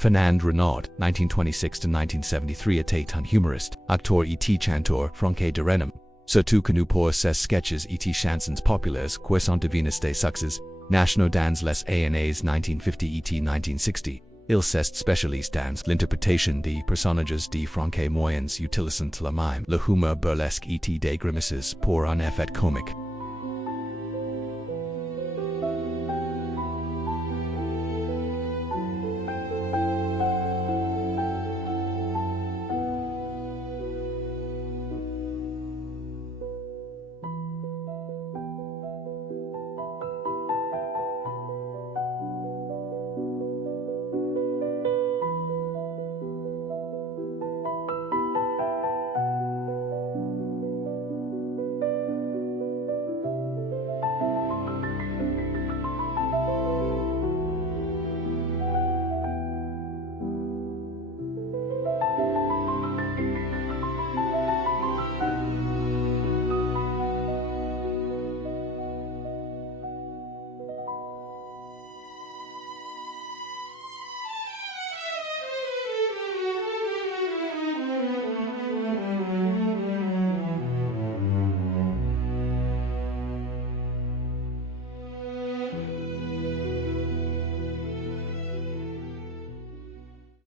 Fernand Renaud, 1926–1973, était un humoriste, acteur et chanteur français de renom. Surtout connu pour ses sketches et chansons populaires qui sont devenus des succès nationaux dans les années 1950 et 1960. Il s'est spécialisé dans l'interprétation des personnages de français moyens utilisant la mime, le humour burlesque et des grimaces pour un effet comique.